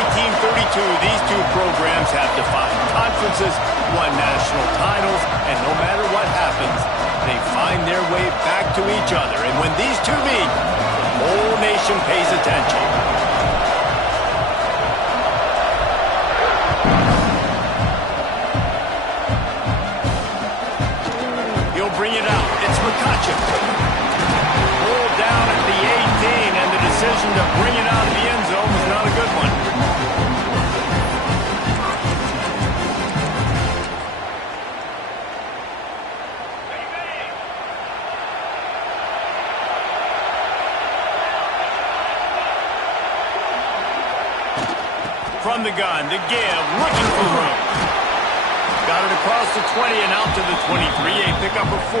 1932, these two programs have defied conferences, won national titles, and no matter what happens, they find their way back to each other. And when these two meet, the whole nation pays attention. He'll bring it out. It's McCutcheon. Pulled down at the 18, and the decision to bring it out of the end zone was not a good one. From the gun, the give, looking for room. Got it across the 20 and out to the 23, a pickup of 4.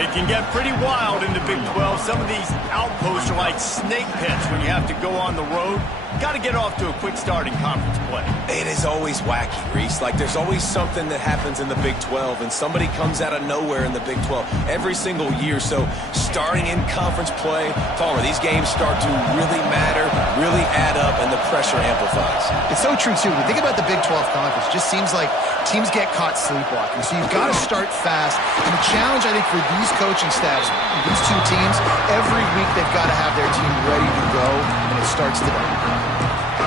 It can get pretty wild in the Big 12. Some of these outposts are like snake pits when you have to go on the road. Got to get off to a quick start in conference play. It is always wacky, Reese. Like, there's always something that happens in the Big 12, and somebody comes out of nowhere in the Big 12 every single year. So starting in conference play, Palmer, these games start to really matter, really add up, and the pressure amplifies. It's so true, too. When you think about the Big 12 conference, it just seems like teams get caught sleepwalking. So you've got to start fast. And the challenge, I think, for these coaching staffs, these two teams, every week they've got to have their team ready to go, and it starts today.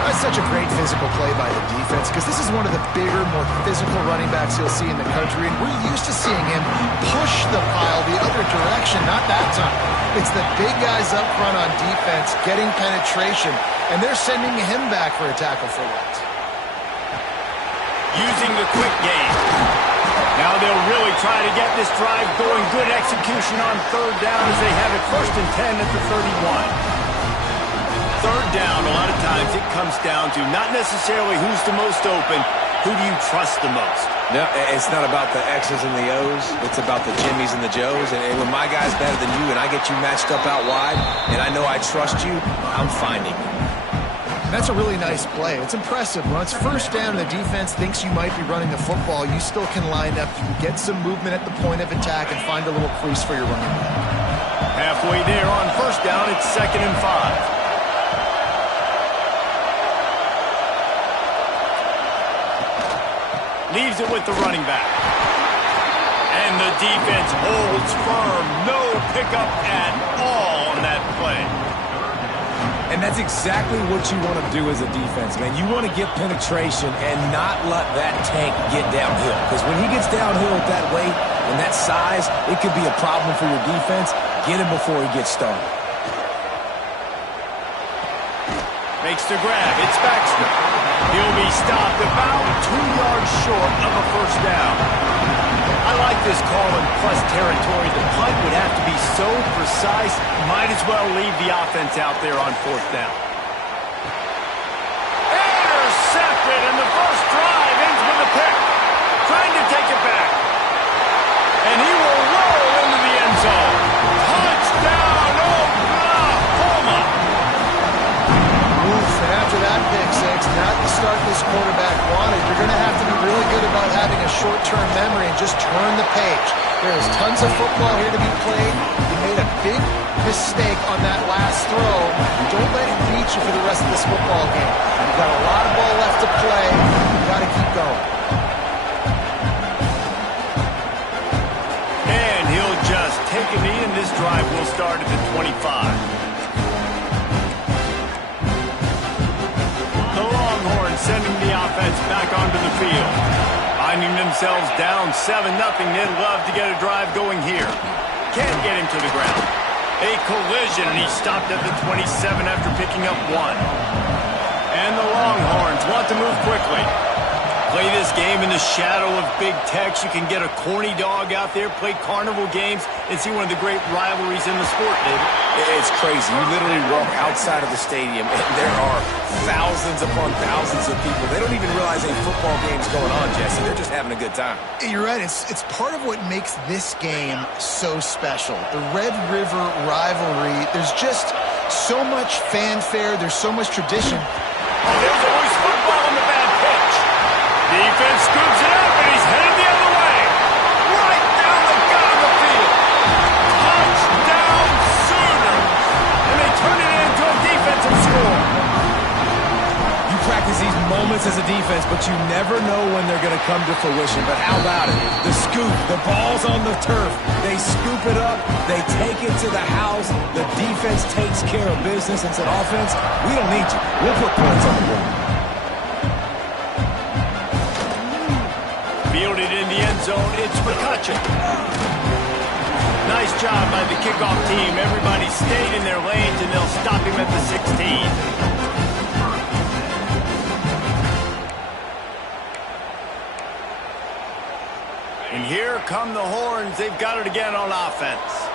That's such a great physical play by the defense because this is one of the bigger, more physical running backs you'll see in the country, and we're used to seeing him push the pile the other direction. Not that time. It's the big guys up front on defense getting penetration, and they're sending him back for a tackle for loss. Using the quick game. Now they'll really try to get this drive going. Good execution on third down as they have it 1st and 10 at the 31. Third down, a lot of times it comes down to not necessarily who's the most open, who do you trust the most? No, it's not about the X's and the O's. It's about the Jimmies and the Joes. And when my guy's better than you and I get you matched up out wide and I know I trust you, I'm finding you. That's a really nice play. It's impressive. When it's first down and the defense thinks you might be running the football, you still can line up. You can get some movement at the point of attack and find a little crease for your running back. Halfway there on first down, it's 2nd and 5. Leaves it with the running back. And the defense holds firm. No pickup at all on that play. And that's exactly what you want to do as a defense, man. You want to get penetration and not let that tank get downhill. Because when he gets downhill at that weight and that size, it could be a problem for your defense. Get him before he gets started. Makes the grab. It's Baxter. He'll be stopped about 2 yards short of a first down. I like this call in plus territory. The punt would have to be so precise, might as well leave the offense out there on 4th down. Intercepted, and the first drive ends with a pick. Trying to take it back. And he will roll into the end zone. Touchdown, Oklahoma! Oof, and after that pick six, not the start this quarterback wanted. You're going to have to be really good about having a short-term memory and just turn the page. There is tons of football here to be played. You made a big mistake on that last throw. Don't let it beat you for the rest of this football game. You've got a lot of ball left to play. You've got to keep going. And he'll just take a knee, and this drive will start at the 25. Sending the offense back onto the field. Finding themselves down 7-0. They'd love to get a drive going here. Can't get him to the ground. A collision, and he stopped at the 27 after picking up 1. And the Longhorns want to move quickly. Play this game in the shadow of Big Tex. You can get a corny dog out there, play carnival games, and see one of the great rivalries in the sport, David. It's crazy. You literally walk outside of the stadium, and there are thousands upon thousands of people. They don't even realize a football game's going on, Jesse. They're just having a good time. You're right. It's part of what makes this game so special. The Red River rivalry, there's just so much fanfare. There's so much tradition. Oh, there's always football on the bad pitch. Defense scoops it up, and he's headed the other way. Right down the gut of the field. Touchdown Sooners. And they turn it into a defensive score. moments as a defense, but you never know when they're going to come to fruition. But how about it? The scoop, the ball's on the turf. They scoop it up. They take it to the house. The defense takes care of business and said, offense, we don't need you. We'll put points on the board. Fielded in the end zone, it's McCutcheon. Nice job by the kickoff team. Everybody stayed in their lanes, and they'll stop him at the 16. And here come the horns. They've got it again on offense.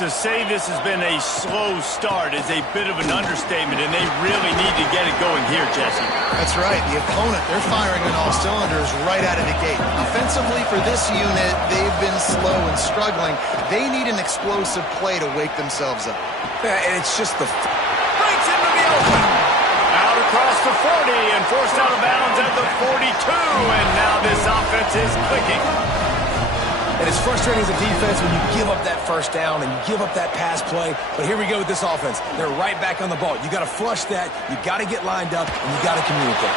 To say this has been a slow start is a bit of an understatement, and they really need to get it going here, Jesse. That's right. The opponent, they're firing on all cylinders right out of the gate. Offensively for this unit, they've been slow and struggling. They need an explosive play to wake themselves up. Yeah, and it's just the... Breaks into the open. Out across the 40 and forced out of bounds at the 42. And now this offense is clicking. And it's frustrating as a defense when you give up that first down and you give up that pass play. But here we go with this offense. They're right back on the ball. You got to flush that. You got to get lined up, and you got to communicate.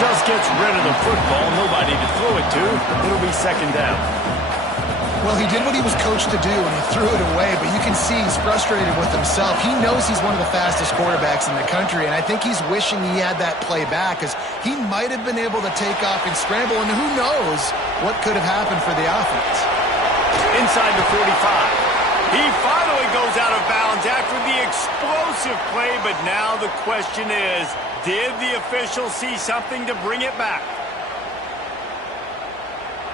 Just gets rid of the football. Nobody to throw it to. It'll be second down. Well, he did what he was coached to do, and he threw it away. But you can see he's frustrated with himself. He knows he's one of the fastest quarterbacks in the country, and I think he's wishing he had that play back, because he might have been able to take off and scramble, and who knows what could have happened for the offense. Inside the 45. He finally goes out of bounds after the explosive play, but now the question is, did the official see something to bring it back?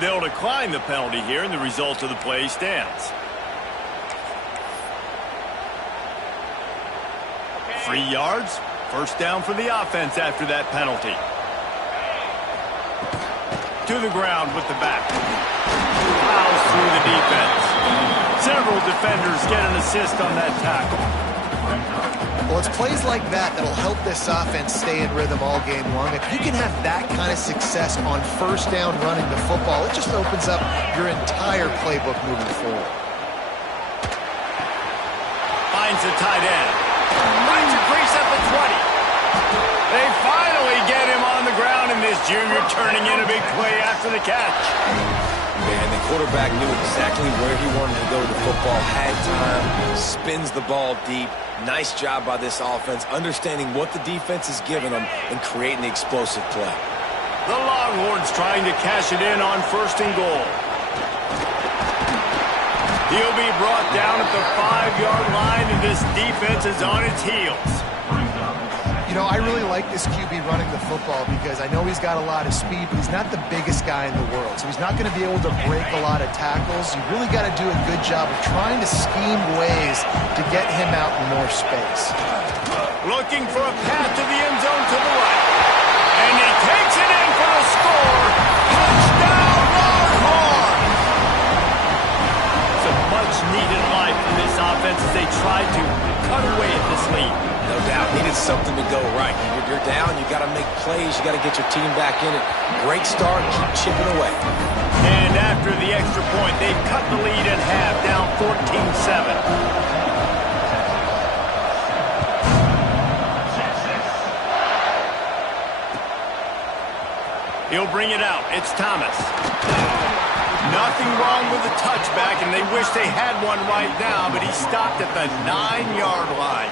They'll decline the penalty here, and the result of the play stands. 3 yards, first down for the offense after that penalty. To the ground with the back. Plows through the defense. Several defenders get an assist on that tackle. Well, it's plays like that that'll help this offense stay in rhythm all game long. If you can have that kind of success on first down running the football, it just opens up your entire playbook moving forward. Finds the tight end. Finds a crease at the 20. They finally get him on the ground, and this junior turning in a big play after the catch. Man, the quarterback knew exactly where he wanted to go with the football, had time, spins the ball deep. Nice job by this offense, understanding what the defense is giving them and creating the explosive play. The Longhorns trying to cash it in on first and goal. He'll be brought down at the 5-yard line, and this defense is on its heels. You know, I really like this QB running the football because I know he's got a lot of speed, but he's not the biggest guy in the world. So he's not going to be able to break a lot of tackles. You really got to do a good job of trying to scheme ways to get him out in more space. Looking for a path to the end zone to the right. And he takes it in for a score. Touchdown, Longhorn! It's a much-needed life for this offense as they try to cut away at this lead. No doubt, needed something to go right. You're down, you got to make plays, you got to get your team back in it. Great start, keep chipping away. And after the extra point, they've cut the lead in half, down 14-7. He'll bring it out. It's Thomas. Nothing wrong with the touchback, and they wish they had one right now, but he stopped at the 9-yard line.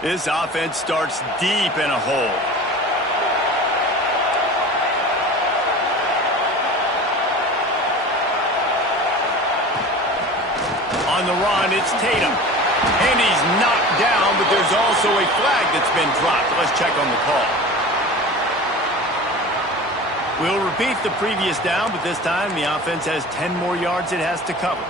This offense starts deep in a hole. On the run, it's Tatum. And he's knocked down, but there's also a flag that's been dropped. Let's check on the call. We'll repeat the previous down, but this time the offense has 10 more yards it has to cover.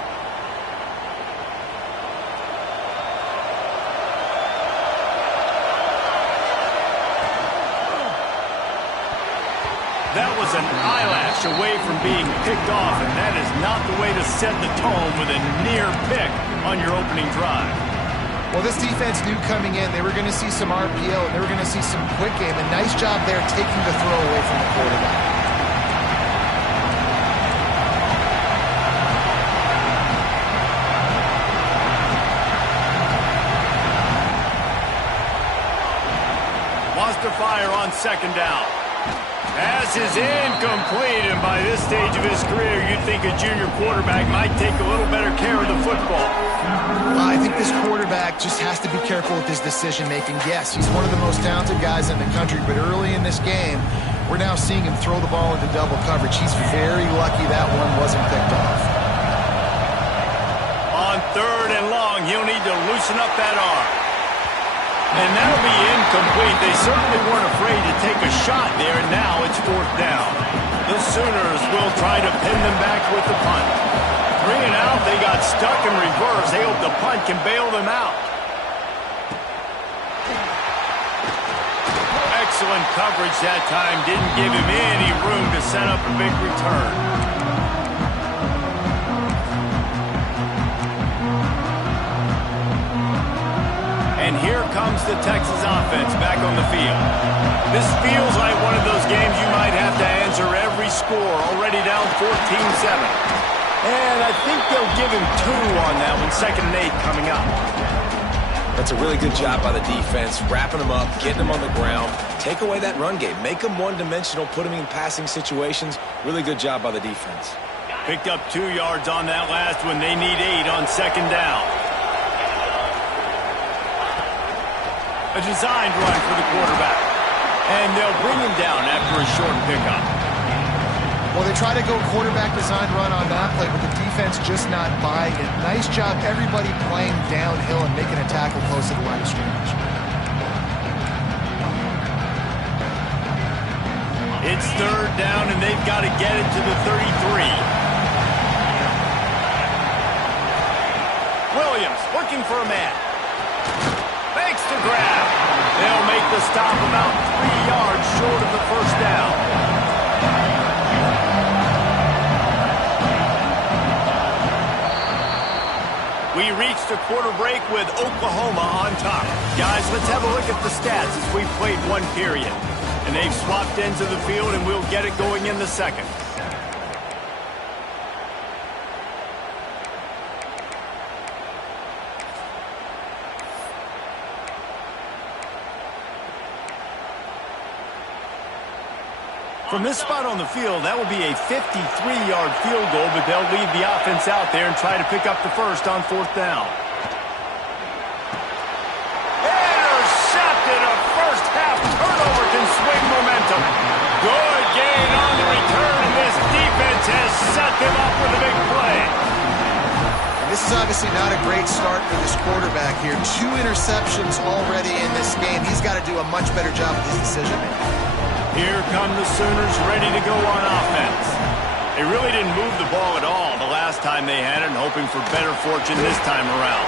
That was an eyelash away from being picked off, and that is not the way to set the tone with a near pick on your opening drive. Well, this defense knew coming in they were going to see some RPO, and they were going to see some quick game. A nice job there taking the throw away from the quarterback. fire on second down. Pass is incomplete, and by this stage of his career, you'd think a junior quarterback might take a little better care of the football. Well, I think this quarterback just has to be careful with his decision-making. Yes, he's one of the most talented guys in the country, but early in this game, we're now seeing him throw the ball into double coverage. He's very lucky that one wasn't picked off. On third and long, he'll need to loosen up that arm. And that'll be incomplete. They certainly weren't afraid to take a shot there, and now it's fourth down. The Sooners will try to pin them back with the punt. 3 and out, they got stuck in reverse. They hope the punt can bail them out. Excellent coverage that time. Didn't give him any room to set up a big return. And here comes the Texas offense back on the field. This feels like one of those games you might have to answer every score. Already down 14-7. And I think they'll give him 2 on that one. 2nd and 8 coming up. That's a really good job by the defense, wrapping them up, getting them on the ground. Take away that run game. Make them one-dimensional, put them in passing situations. Really good job by the defense. Picked up 2 yards on that last one. They need 8 on second down. A designed run for the quarterback. And they'll bring him down after a short pickup. Well, they try to go quarterback designed run on that play, but the defense just not buying it. Nice job, everybody playing downhill and making a tackle close to the line of scrimmage. It's third down, and they've got to get it to the 33. Williams looking for a man. Makes the grab. They'll make the stop about 3 yards short of the first down. We reached a quarter break with Oklahoma on top. Guys, let's have a look at the stats as we've played 1 period. And they've swapped ends of the field, and we'll get it going in the second. From this spot on the field, that would be a 53-yard field goal, but they'll leave the offense out there and try to pick up the first on 4th down. Intercepted! A first-half turnover can swing momentum. Good gain on the return, and this defense has set them up with a big play. And this is obviously not a great start for this quarterback here. 2 interceptions already in this game. He's got to do a much better job with his decision-making. Here come the Sooners ready to go on offense. They really didn't move the ball at all the last time they had it, and hoping for better fortune this time around.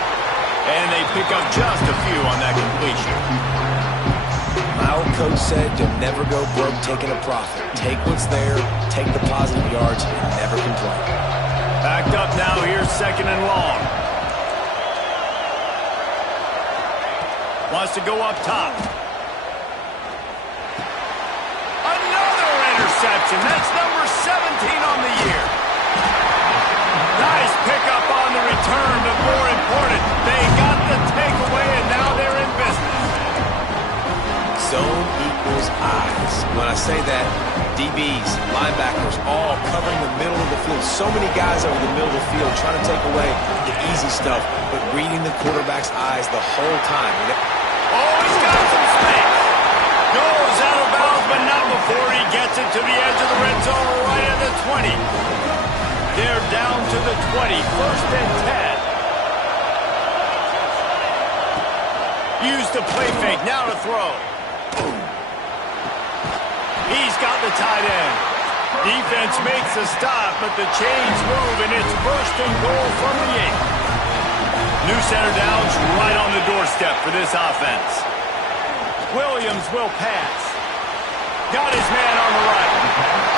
And they pick up just a few on that completion. My old coach said you'll never go broke taking a profit. Take what's there, take the positive yards, and never complain. Backed up now, here's 2nd and long. Wants to go up top. Interception. That's number 17 on the year. Nice pickup on the return, but more important, they got the takeaway, and now they're in business. Zone equals eyes. When I say that, DBs, linebackers, all covering the middle of the field. So many guys over the middle of the field trying to take away the easy stuff, but reading the quarterback's eyes the whole time. Oh, he's got some space. Goes out of bounds, but not before he gets it to the edge of the red zone right at the 20. They're down to the 20, 1st and 10. Used the play fake, now to throw. He's got the tight end. Defense makes a stop, but the chains move, and it's 1st and goal from the 8. New center down's right on the doorstep for this offense. Williams will pass. Got his man on the right.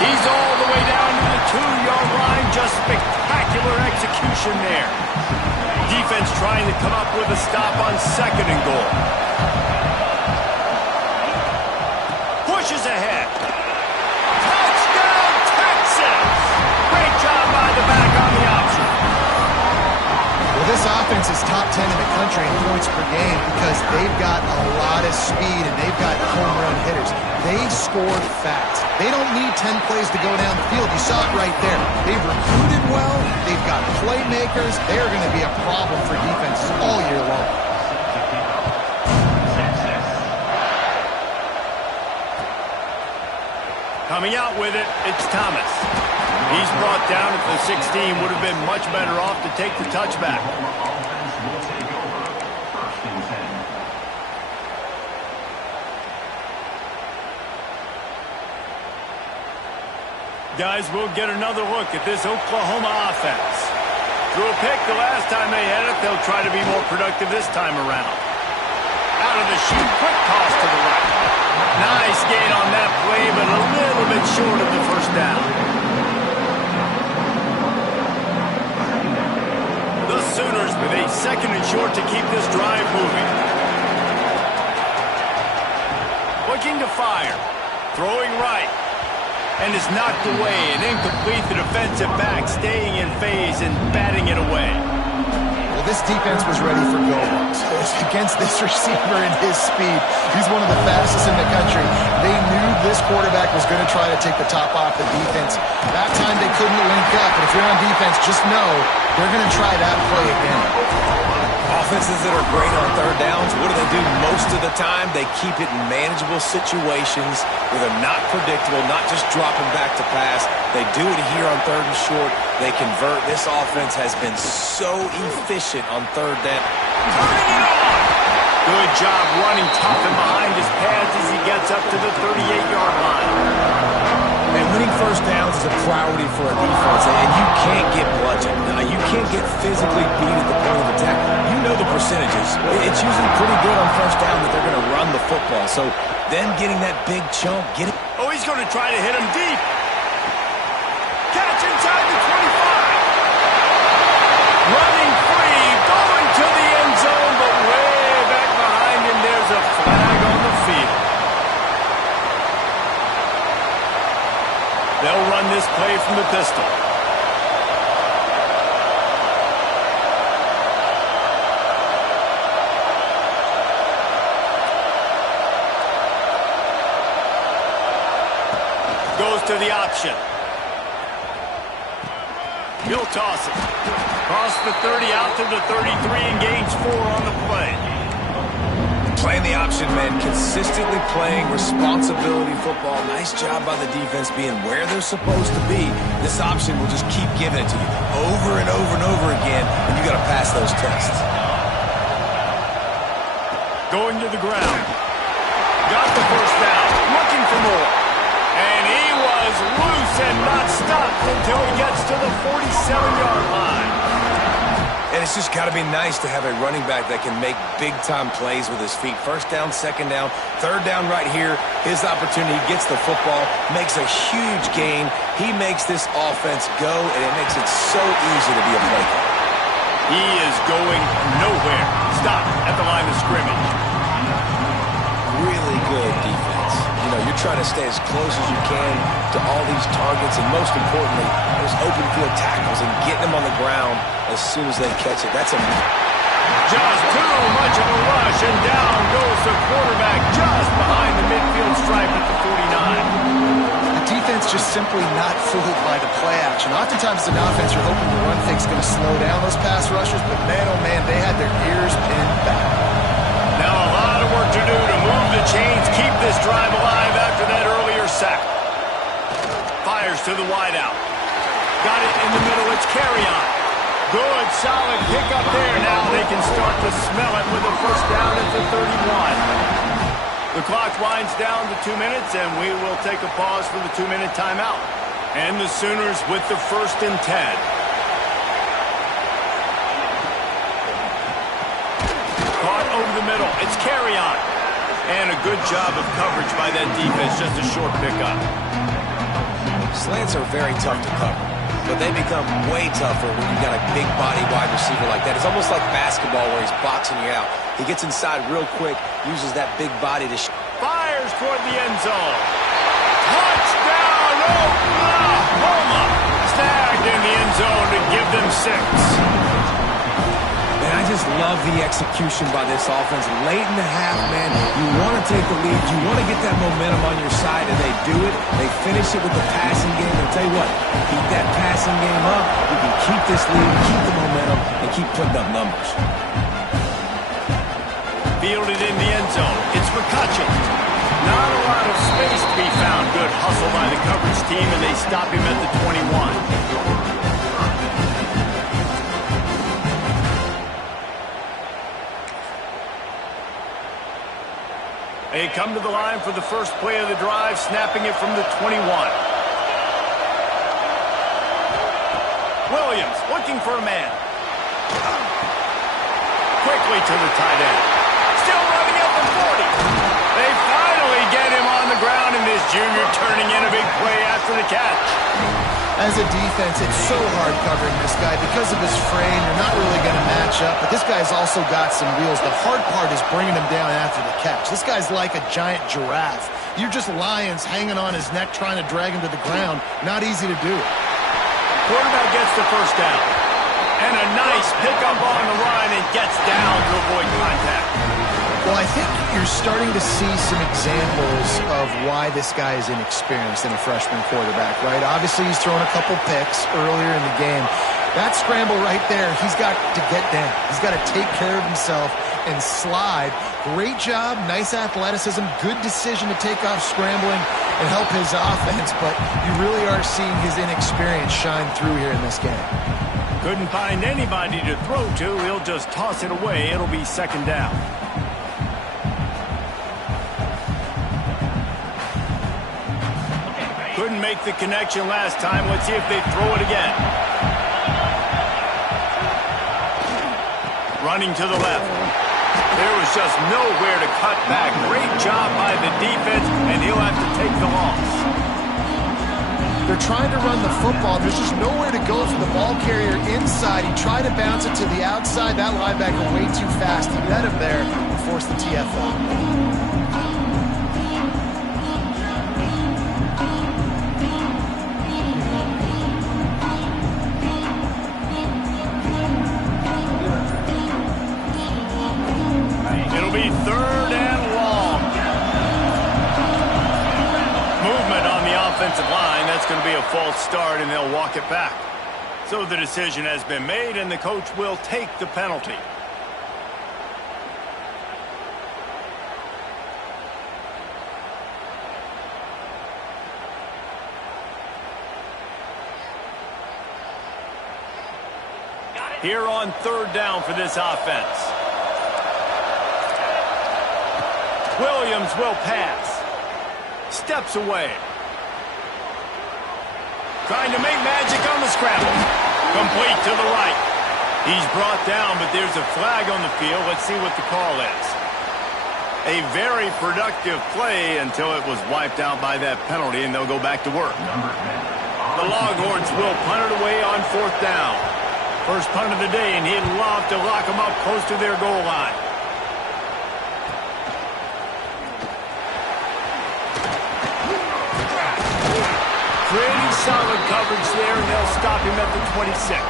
He's all the way down to the 2-yard line. Just spectacular execution there. Defense trying to come up with a stop on 2nd and goal. Pushes ahead. Touchdown, Texas! Great job by the back on the option. Well, this offense is top 10 in the country in points per game because they've got a lot of speed and they've got home run hitters. They score fast. They don't need 10 plays to go down the field. You saw it right there. They've recruited well. They've got playmakers. They're going to be a problem for defenses all year long. Coming out with it, it's Thomas. He's brought down at the 16. Would have been much better off to take the touchback. Guys, we'll get another look at this Oklahoma offense. Threw a pick the last time they had it. They'll try to be more productive this time around. Out of the chute, quick toss to the right. Nice gain on that play, but a little bit short of the first down. The Sooners with a 2nd and short to keep this drive moving. Looking to fire. Throwing right. And is knocked away and incomplete. The defensive back staying in phase and batting it away. Well, this defense was ready for go-balls. Against this receiver and his speed, he's one of the fastest in the country. They knew this quarterback was going to try to take the top off the defense. That time they couldn't link up, and if you're on defense, just know they're going to try that play again. Offenses that are great on third downs, what do? Most of the time, they keep it in manageable situations where they're not predictable, not just dropping back to pass. They do it here on 3rd and short. They convert. This offense has been so efficient on 3rd down. Turning it on! Good job running tough and behind his pads as he gets up to the 38-yard line. And winning first downs is a priority for a defense, and you can't get bludgeoned. You can't get physically beat at the point of attack. You know the percentages. It's usually pretty good on first down that they're going to run the football. So then getting that big chunk, get it. Oh, he's going to try to hit him deep. Catch inside the 25. Running free, going to the end zone, but way back behind him, there's a flag on the field. They'll run this play from the pistol. Goes to the option. He'll toss it. Cross the 30 out to the 33 and gains 4 on the play. Playing the option, man. Consistently playing responsibility football. Nice job by the defense being where they're supposed to be. This option will just keep giving it to you over and over and over again, and you got to pass those tests. Going to the ground. Got the first down. Looking for more. And he was loose and not stopped until he gets to the 47-yard line. And it's just got to be nice to have a running back that can make big-time plays with his feet. First down, second down, third down right here. His opportunity, gets the football, makes a huge gain. He makes this offense go, and it makes it so easy to be a playmaker. He is going nowhere. Stop at the line of scrimmage. Really good defense. You know, you're trying to stay as close as you can to all these targets, and most importantly, those open field tackles and getting them on the ground as soon as they catch it. That's a... Just too much of a rush, and down goes the quarterback just behind the midfield stripe at the 49. The defense just simply not fooled by the play action. Oftentimes, as an offense, you're hoping the run fake's going to slow down those pass rushers, but man, oh man, they had their ears pinned back. Now a lot of work to do to move the chains, keep this drive alive after that earlier sack. Fires to the wideout. Got it in the middle, it's Carry-On. Good, solid pickup there. Now they can start to smell it with a first down at the 31. The clock winds down to 2 minutes, and we will take a pause for the 2-minute timeout. And the Sooners with the 1st and 10. Caught over the middle. It's Carry-On. And a good job of coverage by that defense. Just a short pickup. Slants are very tough to cover, but they become way tougher when you've got a big body wide receiver like that. It's almost like basketball where he's boxing you out. He gets inside real quick, uses that big body to... Fires toward the end zone. Touchdown, Oklahoma! Snagged in the end zone to give them 6. Man, just love the execution by this offense. Late in the half, man, you want to take the lead. You want to get that momentum on your side, and they do it. They finish it with the passing game. And I'll tell you what, keep that passing game up. You can keep this lead, keep the momentum, and keep putting up numbers. Fielded in the end zone. It's McCutcheon. Not a lot of space to be found. Good hustle by the coverage team, and they stop him at the 21. They come to the line for the first play of the drive, snapping it from the 21. Williams looking for a man. Quickly to the tight end. Still running up the 40. They finally get him on the ground, and this junior turning in a big play after the catch. As a defense, it's so hard covering this guy. Because of his frame, you're not really going to match up. But this guy's also got some wheels. The hard part is bringing him down after the catch. This guy's like a giant giraffe. You're just lions hanging on his neck trying to drag him to the ground. Not easy to do. Quarterback gets the first down. And a nice pickup on the run and gets down to avoid contact. Well, I think you're starting to see some examples of why this guy is inexperienced in a freshman quarterback, right? Obviously, he's thrown a couple picks earlier in the game. That scramble right there, he's got to get down. He's got to take care of himself and slide. Great job, nice athleticism, good decision to take off scrambling and help his offense, but you really are seeing his inexperience shine through here in this game. Couldn't find anybody to throw to. He'll just toss it away. It'll be second down. Couldn't make the connection last time. Let's see if they throw it again. Running to the left. There was just nowhere to cut back. Great job by the defense, and he'll have to take the loss. They're trying to run the football. There's just nowhere to go for the ball carrier inside. He tried to bounce it to the outside. That linebacker way too fast. He met him there and forced the TFL. It'll be third and long. Movement on the offensive line. That's going to be a false start, and they'll walk it back. So the decision has been made, and the coach will take the penalty. Here on third down for this offense. Williams will pass. Steps away. Trying to make magic on the scramble. Complete to the right. He's brought down, but there's a flag on the field. Let's see what the call is. A very productive play until it was wiped out by that penalty, and they'll go back to work. The Longhorns will punt it away on fourth down. First punt of the day, and he'd love to lock them up close to their goal line. Pretty solid coverage there, and they'll stop him at the 26.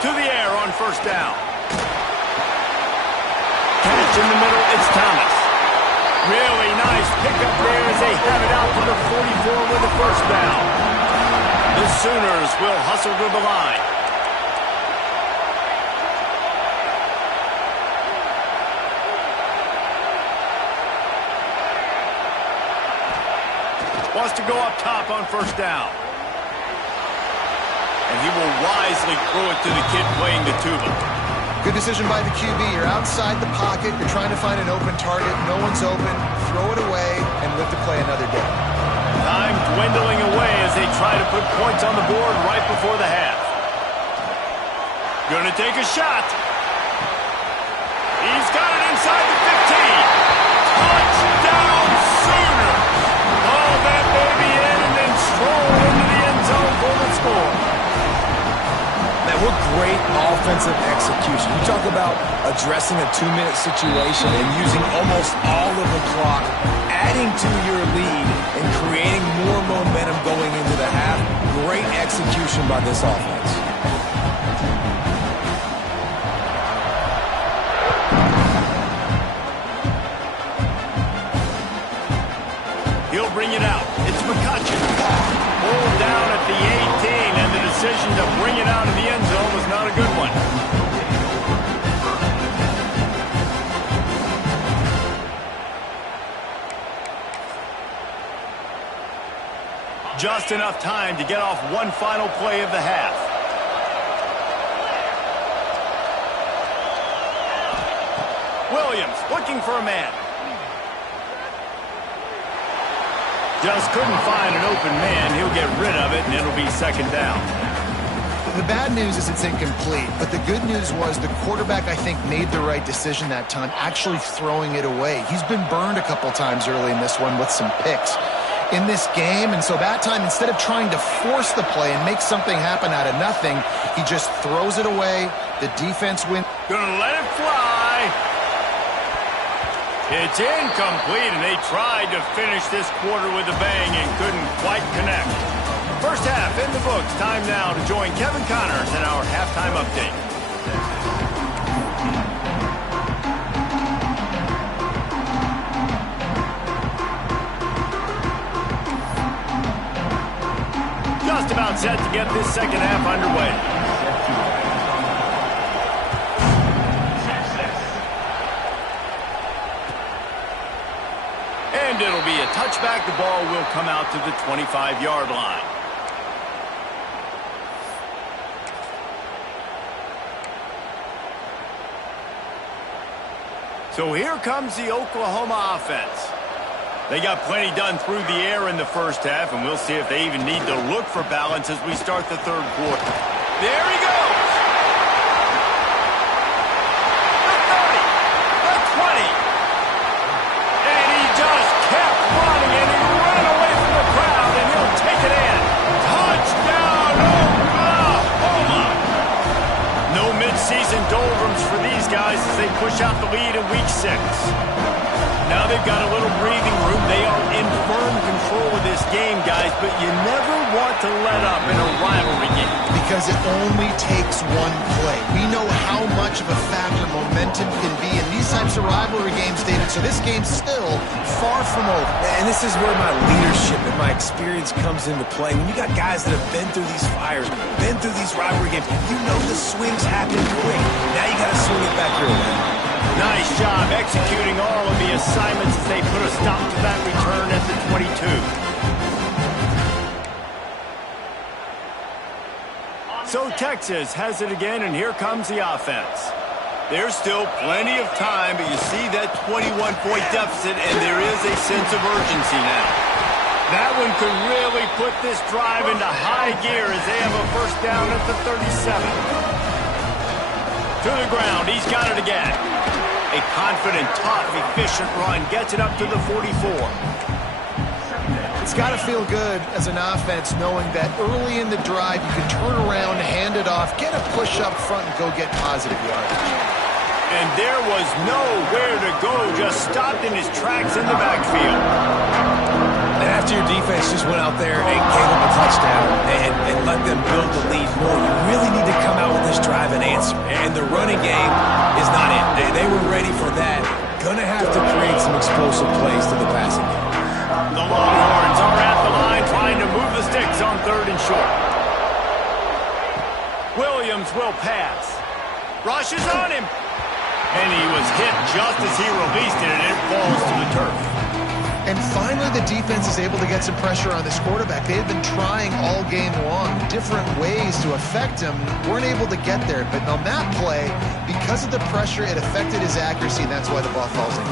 To the air on first down. Catch in the middle, it's Thomas. Really nice pickup there as they have it out to the 44 with the first down. The Sooners will hustle to the line. Wants to go up top on first down. And he will wisely throw it to the kid playing the tuba. Good decision by the QB. You're outside the pocket. You're trying to find an open target. No one's open. Throw it away and live to play another day. Time dwindling away as they try to put points on the board right before the half. Gonna take a shot. He's got it inside the 15. Touchdown Sooner. Haul that baby in and then stroll into the end zone for the score. That What great offensive execution. You talk about addressing a 2-minute situation and using almost all of the clock, adding to your lead and creating more momentum going into the half. Great execution by this offense. He'll bring it out. It's McCutcheon. Pulled down at the 18, and the decision to bring it out of the end zone was not a good one. Just enough time to get off one final play of the half. Williams looking for a man. Just couldn't find an open man. He'll get rid of it, and it'll be second down. The bad news is it's incomplete, but the good news was the quarterback, I think, made the right decision that time, actually throwing it away. He's been burned a couple times early in this one with some picks in this game, and so that time, instead of trying to force the play and make something happen out of nothing, he just throws it away. The defense wins. Gonna let it fly. It's incomplete, and they tried to finish this quarter with a bang and couldn't quite connect. First half in the books. Time now to join Kevin Connors in our halftime update. Just about set to get this second half underway. And it'll be a touchback. The ball will come out to the 25-yard line. So here comes the Oklahoma offense. They got plenty done through the air in the first half, and we'll see if they even need to look for balance as we start the third quarter. There he goes! The 30, the 20. And he just kept running, and he ran away from the crowd, and he'll take it in. Touchdown, Oklahoma! No midseason doldrums for these guys as they push out the lead in Week 6. Now they've got a little breathing room. They are in firm control of this game, guys, but you never want to let up in a rivalry game. Because it only takes one play. We know how much of a factor momentum can be in these types of rivalry games, David, so this game's still far from over. And this is where my leadership and my experience comes into play. When you got guys that have been through these fires, been through these rivalry games, you know the swings happen quick. Now you got to swing it back your way. Nice job executing all of the assignments as they put a stop to that return at the 22. So Texas has it again, and here comes the offense. There's still plenty of time, but you see that 21-point deficit, and there is a sense of urgency now. That one could really put this drive into high gear as they have a first down at the 37. To the ground, he's got it again. A confident, tough, efficient run gets it up to the 44. It's got to feel good as an offense knowing that early in the drive you can turn around, hand it off, get a push up front, and go get positive yardage. And there was nowhere to go, just stopped in his tracks in the backfield. And after your defense just went out there and gave them a touchdown and let them build the lead more, you really need to come out with this drive and answer. And the running game is not it. They were ready for that. Gonna have to create some explosive plays to the passing game. The Longhorns are at the line trying to move the sticks on third and short. Williams will pass. Rushes on him. And he was hit just as he released it, and it falls to the turf. And finally, the defense is able to get some pressure on this quarterback. They've been trying all game long different ways to affect him. Weren't able to get there. But on that play, because of the pressure, it affected his accuracy, and that's why the ball falls in.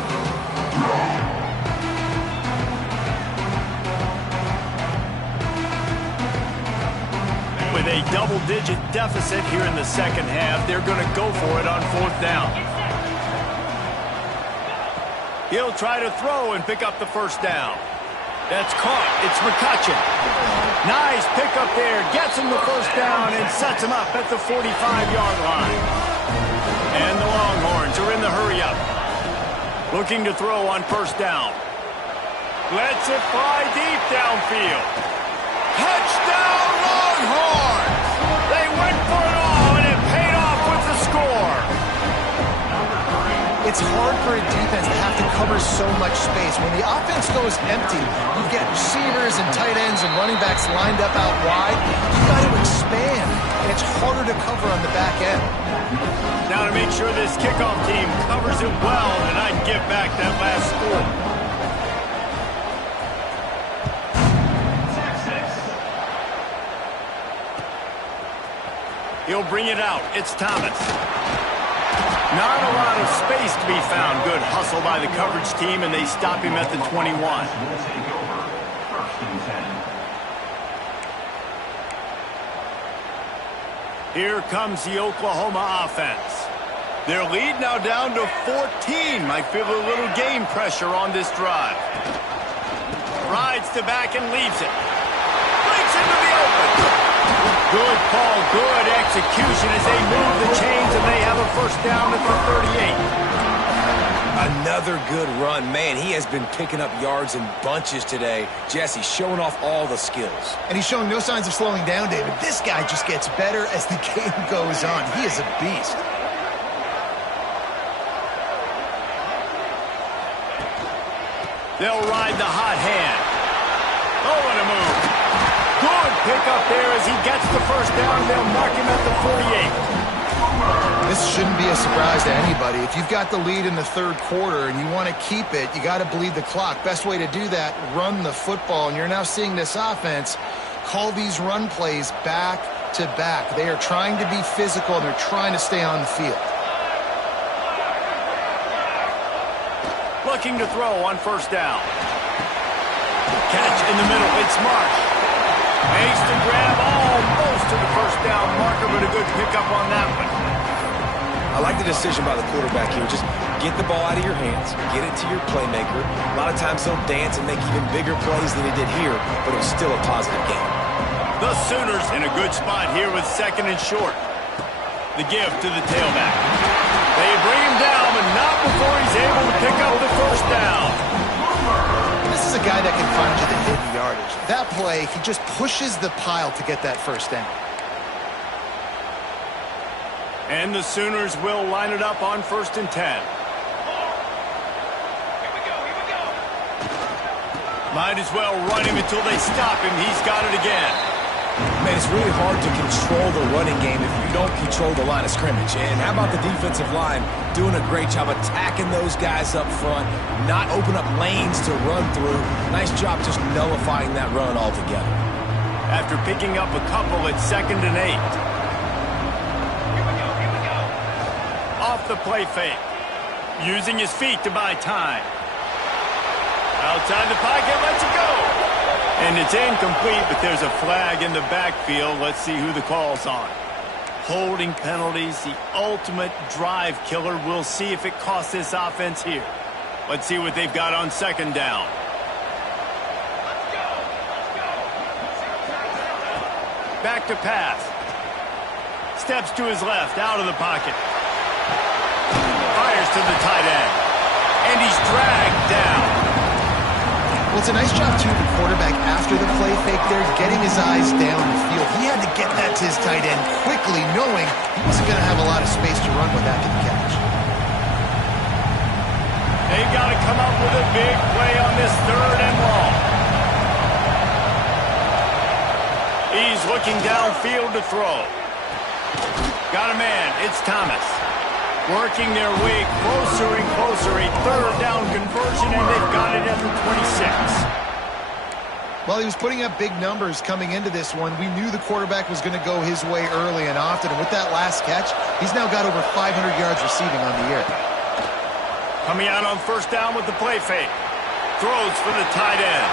With a double-digit deficit here in the second half, they're going to go for it on fourth down. He'll try to throw and pick up the first down. That's caught. It's McCutcheon. Nice pickup there. Gets him the first down and sets him up at the 45-yard line. And the Longhorns are in the hurry-up. Looking to throw on first down. Lets it fly deep downfield. Touchdown Longhorns! They went for it all, and it paid off with the score. It's hard for a defense to have to cover so much space. When the offense goes empty, you get receivers and tight ends and running backs lined up out wide. You got to expand, and it's harder to cover on the back end. Now to make sure this kickoff team covers it well, and I can get back that last score. He'll bring it out. It's Thomas. Not a lot of space to be found. Good hustle by the coverage team, and they stop him at the 21. Here comes the Oklahoma offense. Their lead now down to 14. Might feel a little game pressure on this drive. Rides to back and leaves it. Breaks into the open. Good call, good execution as they move the chains, and they have a first down at the 38. Another good run. Man, he has been picking up yards in bunches today. Jesse showing off all the skills. And he's showing no signs of slowing down, David. This guy just gets better as the game goes on. He is a beast. They'll ride the hot hand. Oh, what a move. Good pickup there as he gets the first down. They'll mark him at the 48. This shouldn't be a surprise to anybody. If you've got the lead in the third quarter and you want to keep it, you got to bleed the clock. Best way to do that, run the football. And you're now seeing this offense call these run plays back to back. They are trying to be physical, and they're trying to stay on the field. Looking to throw on first down. Catch in the middle. It's Marsh. Makes the grab almost to the first down marker, but a good pickup on that one. I like the decision by the quarterback here. Just get the ball out of your hands, get it to your playmaker. A lot of times he'll dance and make even bigger plays than he did here, but it was still a positive game. The Sooners in a good spot here with second and short. The give to the tailback. They bring him down, but not before he's able to pick up the first down. This is a guy that can find you the hidden yardage. That play, he just pushes the pile to get that first down. And the Sooners will line it up on 1st and 10. Here we go. Might as well run him until they stop him. He's got it again. Man, it's really hard to control the running game if you don't control the line of scrimmage. And how about the defensive line doing a great job attacking those guys up front, not open up lanes to run through. Nice job just nullifying that run altogether. After picking up a couple at 2nd and 8. Off the play fake. Using his feet to buy time. Outside the pocket, lets it go. And it's incomplete, but there's a flag in the backfield. Let's see who the call's on. Holding penalties, the ultimate drive killer. We'll see if it costs this offense here. Let's see what they've got on 2nd down. Back to pass. Steps to his left, out of the pocket. Fires to the tight end. And he's dragged down. Well, it's a nice job, too, the quarterback, after the play fake there, getting his eyes down the field. He had to get that to his tight end quickly, knowing he wasn't going to have a lot of space to run with after the catch. They've got to come up with a big play on this 3rd and long. He's looking downfield to throw. Got a man. It's Thomas. Working their way closer and closer. A 3rd down conversion, and they've got it at the 26. Well, he was putting up big numbers coming into this one. We knew the quarterback was going to go his way early and often. And with that last catch, he's now got over 500 yards receiving on the year. Coming out on 1st down with the play fake. Throws for the tight end.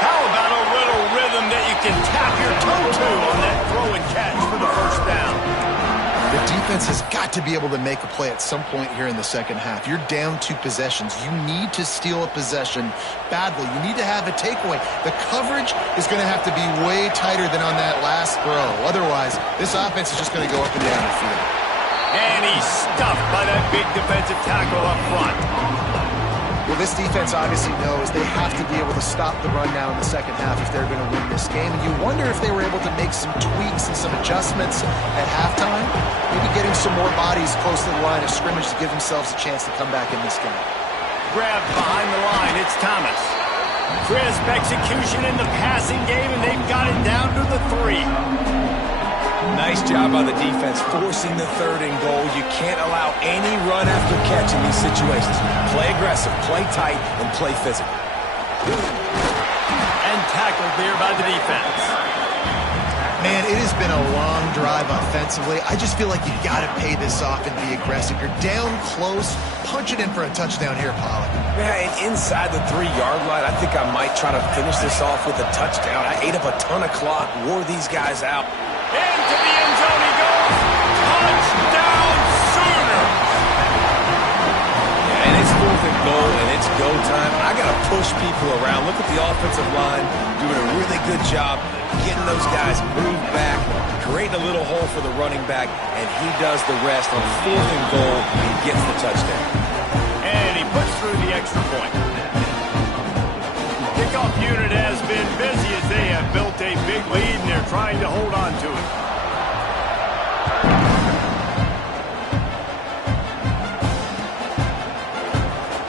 How about a little rhythm that you can tap your toe to on that throw and catch for the 1st down? The offense has got to be able to make a play at some point here in the second half. You're down 2 possessions. You need to steal a possession badly. You need to have a takeaway. The coverage is going to have to be way tighter than on that last throw. Otherwise, this offense is just going to go up and down the field. And he's stuffed by that big defensive tackle up front. Well, this defense obviously knows they have to be able to stop the run now in the second half if they're going to win this game. And you wonder if they were able to make some tweaks and some adjustments at halftime, maybe getting some more bodies close to the line of scrimmage to give themselves a chance to come back in this game. Grabbed behind the line, it's Thomas. Crisp execution in the passing game, and they've got it down to the 3. Nice job by the defense forcing the 3rd and goal. You can't allow any run after catch in these situations. Play aggressive, play tight, and play physical. And tackled there by the defense. Man, it has been a long drive offensively. I just feel like you got to pay this off and be aggressive. You're down close. Punch it in for a touchdown here, Pollard. Yeah, and inside the 3-yard line, I think I might try to finish this off with a touchdown. I ate up a ton of clock, wore these guys out. Into the end zone he goes. Touchdown Sooner. Yeah, and it's 4th and goal, and it's go time. I got to push people around. Look at the offensive line doing a really good job getting those guys moved back, creating a little hole for the running back, and he does the rest on 4th and goal and gets the touchdown. And he puts through the extra point. Kickoff unit has been busy as they have built a big lead and they're trying to hold on to it.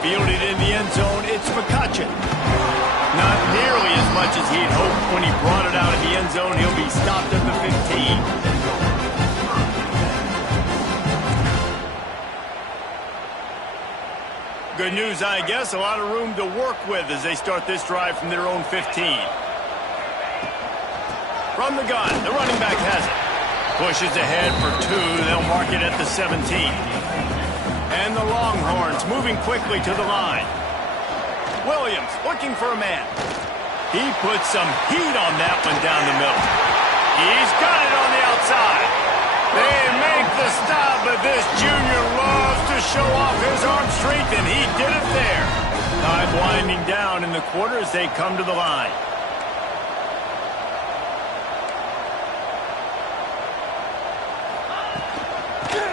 Fielded in the end zone, it's McCutcheon. Not nearly as much as he'd hoped when he brought it out of the end zone. He'll be stopped at the 15. Good news, I guess. A lot of room to work with as they start this drive from their own 15. From the gun, the running back has it. Pushes ahead for 2. They'll mark it at the 17. And the Longhorns moving quickly to the line. Williams looking for a man. He puts some heat on that one down the middle. He's got it on the outside. They make the stop, but this junior loves to show off his arm strength, and he did it there. Time winding down in the quarter as they come to the line.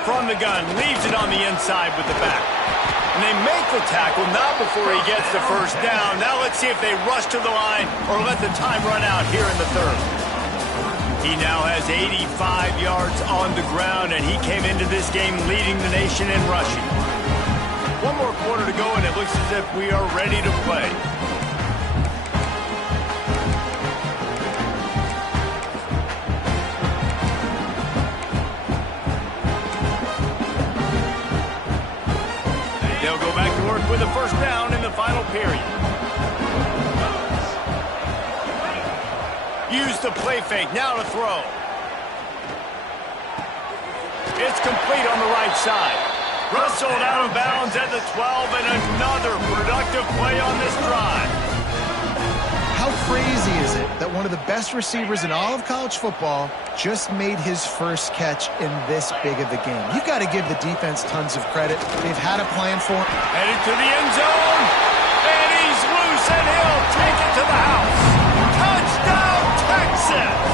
From the gun, leaves it on the inside with the back. And they make the tackle, not before he gets the first down. Now let's see if they rush to the line or let the time run out here in the 3rd. He now has 85 yards on the ground, and he came into this game leading the nation in rushing. 1 more quarter to go, and it looks as if we are ready to play. They'll go back to work with a first down in the final period. Use the play fake, now to throw. It's complete on the right side. Wrestled out of bounds at the 12, and another productive play on this drive. How crazy is it that one of the best receivers in all of college football just made his first catch in this big of a game? You've got to give the defense tons of credit. They've had a plan for him. Headed to the end zone, and he's loose, and he'll take it to the house. Touchdown, Texas!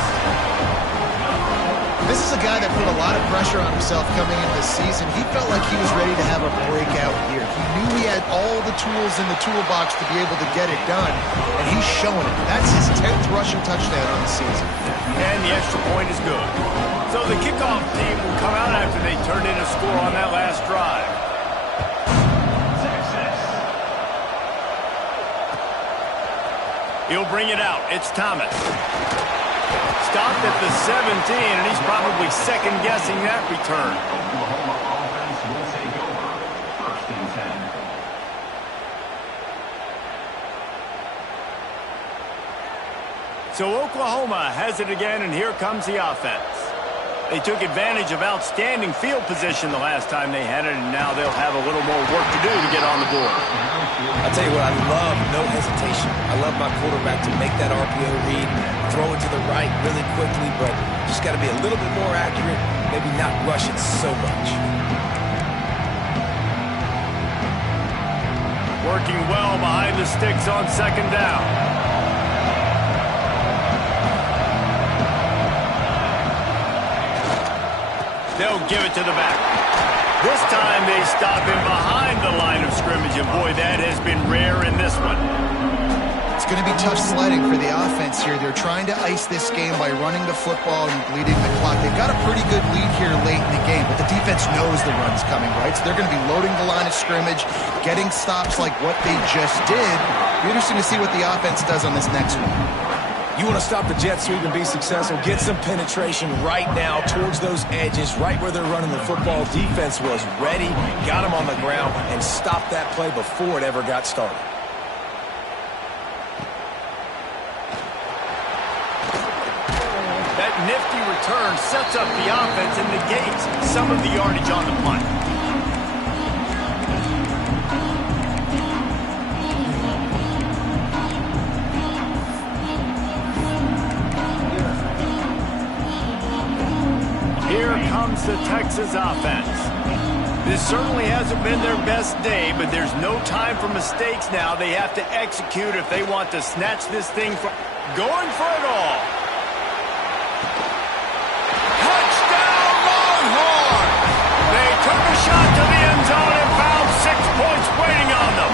This is a guy that put a lot of pressure on himself coming into this season. He felt like he was ready to have a breakout year. He knew he had all the tools in the toolbox to be able to get it done, and he's showing it. That's his 10th rushing touchdown on the season. And the extra point is good. So the kickoff team will come out after they turned in a score on that last drive. He'll bring it out. It's Thomas. Stopped at the 17, and he's probably second-guessing that return. Oklahoma offense will take over. 1st and 10. So Oklahoma has it again, and here comes the offense. They took advantage of outstanding field position the last time they had it, and now they'll have a little more work to do to get on the board. I tell you what, I love no hesitation. I love my quarterback to make that RPO read, throw it to the right really quickly, but just got to be a little bit more accurate, maybe not rush it so much. Working well behind the sticks on second down. They'll give it to the back. This time they stop him behind the line of scrimmage, and boy, that has been rare in this one. It's going to be tough sledding for the offense here. They're trying to ice this game by running the football and bleeding the clock. They've got a pretty good lead here late in the game, but the defense knows the run's coming, right? So they're going to be loading the line of scrimmage, getting stops like what they just did. It'll be interesting to see what the offense does on this next one. You want to stop the jet sweep and be successful, get some penetration right now towards those edges, right where they're running the football. Defense was ready, got them on the ground, and stopped that play before it ever got started. That nifty return sets up the offense and negates some of the yardage on the punt. Here comes the Texas offense. This certainly hasn't been their best day, but there's no time for mistakes now. They have to execute if they want to snatch this thing from going for it all. Touchdown, Longhorn! They took a shot to the end zone and found 6 points waiting on them.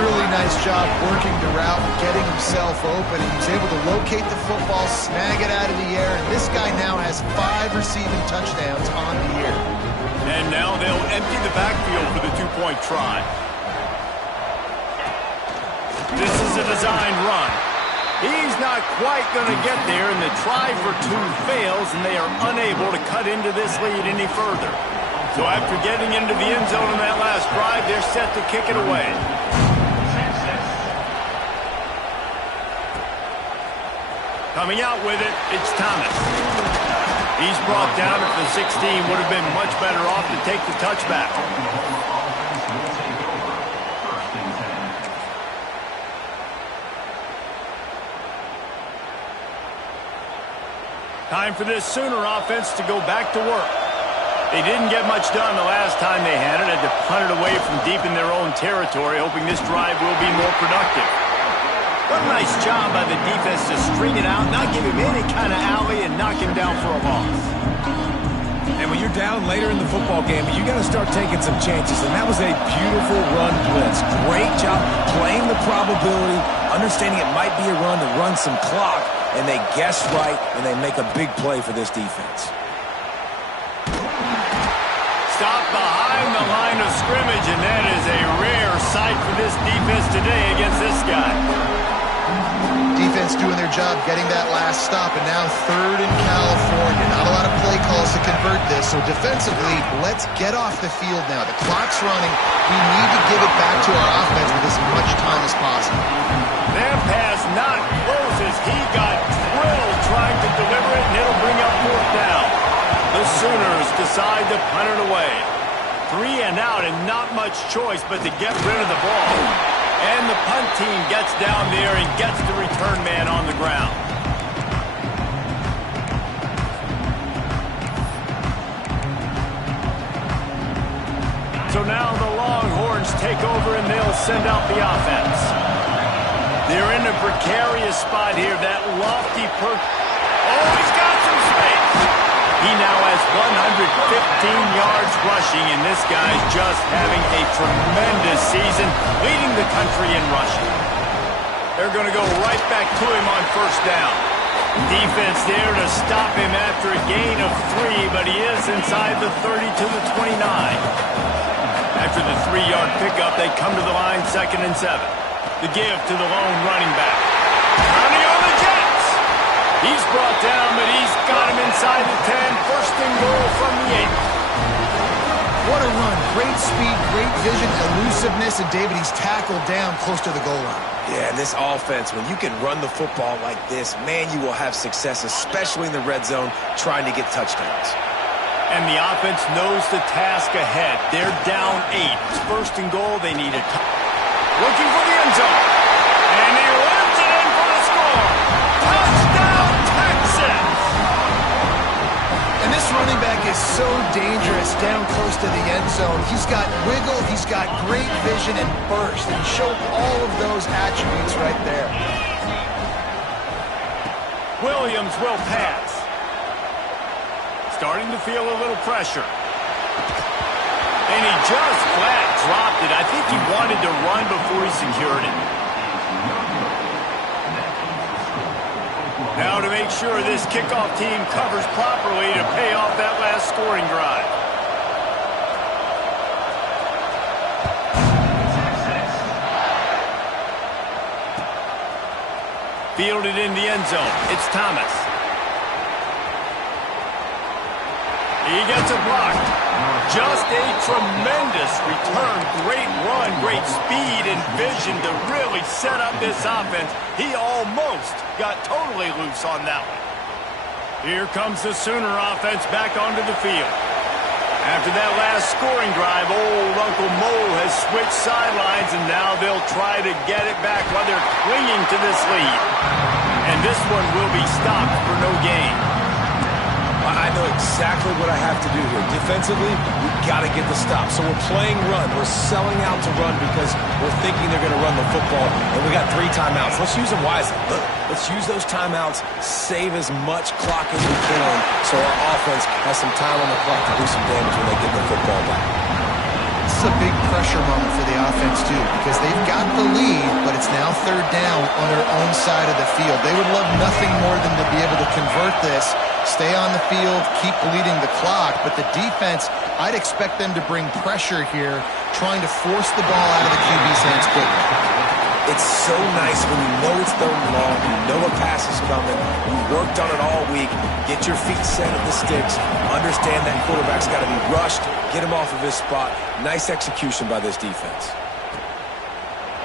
Really nice job working the route and getting himself open. And he's able to locate the football, snag it out of the air, and this guy now has 5 receiving touchdowns on the year. And now they'll empty the backfield for the 2-point try. This is a designed run. He's not quite going to get there, and the try for 2 fails, and they are unable to cut into this lead any further. So after getting into the end zone in that last drive, they're set to kick it away. Coming out with it, it's Thomas. He's brought down at the 16, would have been much better off to take the touchback. Time for this Sooner offense to go back to work. They didn't get much done the last time they had it. Had to punt it away from deep in their own territory, hoping this drive will be more productive. What a nice job by the defense to string it out, not give him any kind of alley, and knock him down for a loss. And when you're down later in the football game, you got to start taking some chances, and that was a beautiful run blitz. Great job playing the probability, understanding it might be a run to run some clock, and they guess right, and they make a big play for this defense. Stop behind the line of scrimmage, and that is a rare sight for this defense today against this guy. Defense doing their job, getting that last stop, and now 3rd in California. Not a lot of play calls to convert this, so defensively, let's get off the field now. The clock's running. We need to give it back to our offense with as much time as possible. That pass not close as he got drilled trying to deliver it, and it'll bring up 4th down. The Sooners decide to punt it away. 3 and out, and not much choice but to get rid of the ball. And the punt team gets down there and gets the return man on the ground. So now the Longhorns take over and they'll send out the offense. They're in a precarious spot here. That lofty oh, he's got some space. He now has 115 yards rushing, and this guy's just having a tremendous season, leading the country in rushing. They're going to go right back to him on 1st down. Defense there to stop him after a gain of 3, but he is inside the 30 to the 29. After the 3-yard pickup, they come to the line 2nd and 7. The give to the lone running back. Counting on the Jets. He's brought down, but he's got him inside the 10. 1st and goal from the 8. What a run. Great speed, great vision, elusiveness, and David, he's tackled down close to the goal line. Yeah, this offense, when you can run the football like this, man, you will have success, especially in the red zone, trying to get touchdowns. And the offense knows the task ahead. They're down 8. It's first and goal. They need a looking for the end zone. And he runs it in for the score. Touchdown, Texas! And this running back is so dangerous down close to the end zone. He's got wiggle, he's got great vision and burst, and he showed all of those attributes right there. Williams will pass. Starting to feel a little pressure. And he just flat dropped it. I think he wanted to run before he secured it. Now to make sure this kickoff team covers properly to pay off that last scoring drive. Fielded in the end zone. It's Thomas. He gets it blocked. Just a tremendous return. Great run, great speed and vision to really set up this offense. He almost got totally loose on that one. Here comes the Sooner offense back onto the field. After that last scoring drive, old Uncle Mo has switched sidelines, and now they'll try to get it back while they're clinging to this lead. And this one will be stopped for no gain. I know exactly what I have to do here. Defensively, we've got to get the stop. So we're playing run. We're selling out to run because we're thinking they're going to run the football. And we got 3 timeouts. Let's use them wisely. Let's use those timeouts, save as much clock as we can so our offense has some time on the clock to do some damage when they get the football back. This is a big pressure moment for the offense, too, because they've got the lead, but it's now 3rd down on their own side of the field. They would love nothing more than to be able to convert this, stay on the field, keep bleeding the clock, but the defense, I'd expect them to bring pressure here, trying to force the ball out of the QB's hands quickly. It's so nice when you know it's 3rd and long, you know a pass is coming, you worked on it all week, get your feet set at the sticks, understand that quarterback's got to be rushed, get him off of his spot. Nice execution by this defense.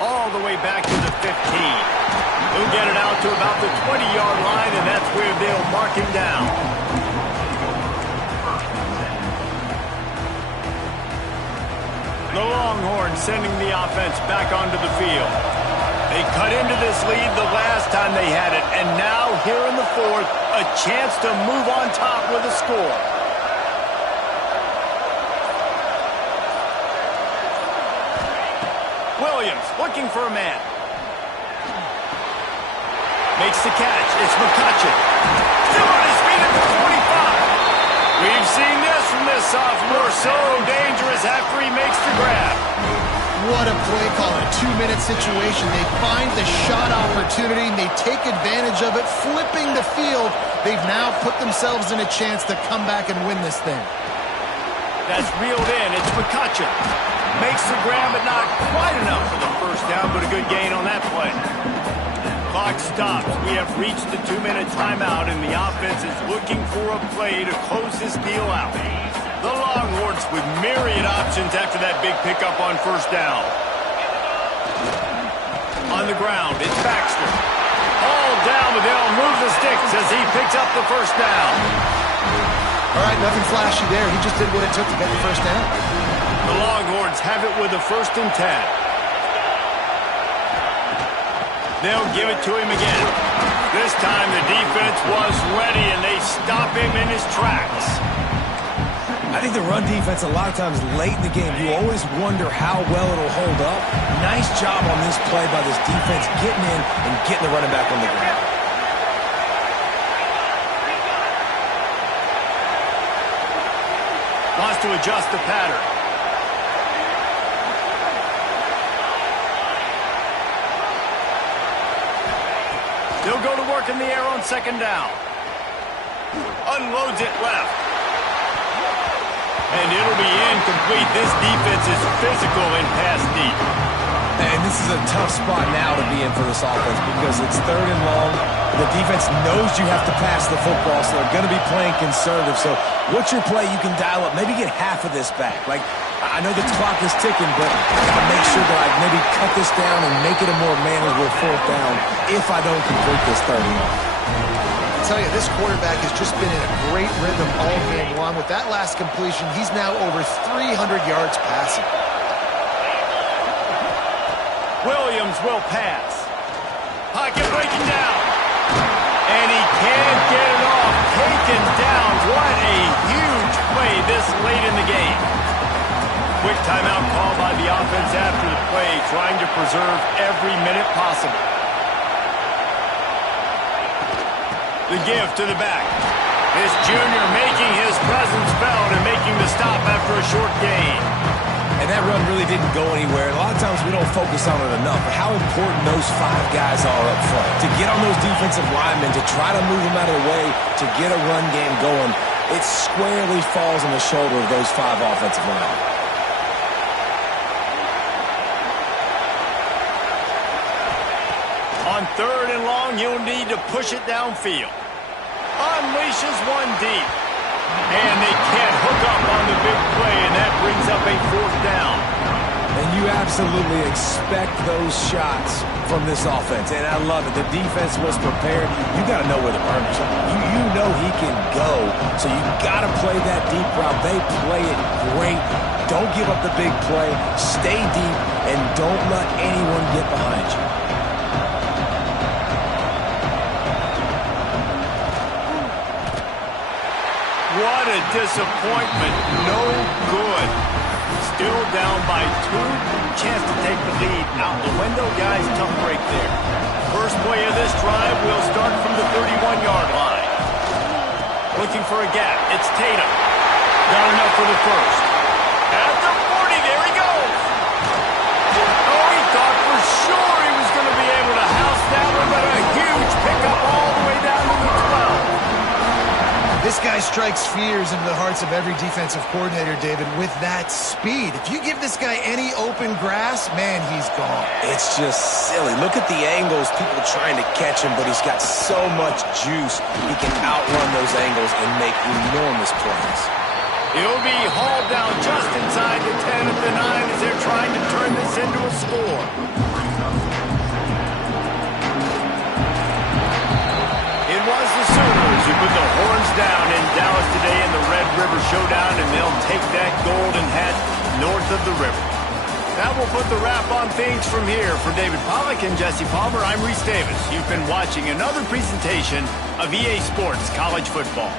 All the way back to the 15. He'll get it out to about the 20-yard line, and that's where they'll mark him down. The Longhorns sending the offense back onto the field. They cut into this lead the last time they had it, and now here in the 4th, a chance to move on top with a score. Williams looking for a man. Makes the catch. It's McCutcheon. Still on his feet at the 45. We've seen this from this sophomore. So dangerous after he makes the grab. What a play call, a 2-minute situation. They find the shot opportunity, and they take advantage of it, flipping the field. They've now put themselves in a chance to come back and win this thing. That's reeled in. It's McCutcheon. Makes the grab, but not quite enough for the first down, but a good gain on that play. Clock stops. We have reached the 2-minute timeout, and the offense is looking for a play to close this deal out. The Longhorns with myriad options after that big pickup on first down. On the ground, it's Baxter. All down, but they'll move the sticks as he picks up the first down. All right, nothing flashy there. He just did what it took to get the first down. The Longhorns have it with a 1st and 10. They'll give it to him again. This time the defense was ready, and they stop him in his tracks. I think the run defense, a lot of times late in the game, you always wonder how well it'll hold up. Nice job on this play by this defense, getting in and getting the running back on the ground. Wants to adjust the pattern. They'll go to work in the air on 2nd down. Unloads it left. And it'll be incomplete. This defense is physical and pass deep. And this is a tough spot now to be in for this offense because it's 3rd and long. The defense knows you have to pass the football, so they're going to be playing conservative. So what's your play you can dial up? Maybe get half of this back. Like, I know the clock is ticking, but I'll make sure that I maybe cut this down and make it a more manageable 4th down if I don't complete this 3rd and long. tell you, this quarterback has just been in a great rhythm all game long. With that last completion, he's now over 300 yards passing. Williams will pass. Pocket breaking down. And he can't get it off. Taken down. What a huge play this late in the game. Quick timeout call by the offense after the play, trying to preserve every minute possible. The give to the back. This junior making his presence felt and making the stop after a short gain. And that run really didn't go anywhere. A lot of times we don't focus on it enough, but how important those 5 guys are up front. To get on those defensive linemen, to try to move them out of the way, to get a run game going, it squarely falls on the shoulder of those 5 offensive linemen. On 3rd and long, you'll need to push it downfield. Unleashes one deep. And they can't hook up on the big play, and that brings up a 4th down. And you absolutely expect those shots from this offense, and I love it. The defense was prepared. You got to know where the burners are. You know he can go, so you got to play that deep route. They play it great. Don't give up the big play. Stay deep, and don't let anyone get behind you. What a disappointment. No good. Still down by 2. Chance to take the lead. Out the window, guys. Tough break there. First play of this drive will start from the 31-yard line. Looking for a gap. It's Tatum. Got enough for the first. At the 40, there he goes. Oh, he thought for sure he was going to be able to house that one, but a huge pickup all the way down to the 12. This guy strikes fears into the hearts of every defensive coordinator, David, with that speed. If you give this guy any open grass, man, he's gone. It's just silly. Look at the angles, people trying to catch him, but he's got so much juice. He can outrun those angles and make enormous plays. He'll be hauled down just inside the 10 of the 9 as they're trying to turn this into a score. It was the Sooners who put the horns down in Dallas today in the Red River Showdown, and they'll take that golden hat north of the river. That will put the wrap on things from here. For David Pollack and Jesse Palmer, I'm Reese Davis. You've been watching another presentation of EA Sports College Football.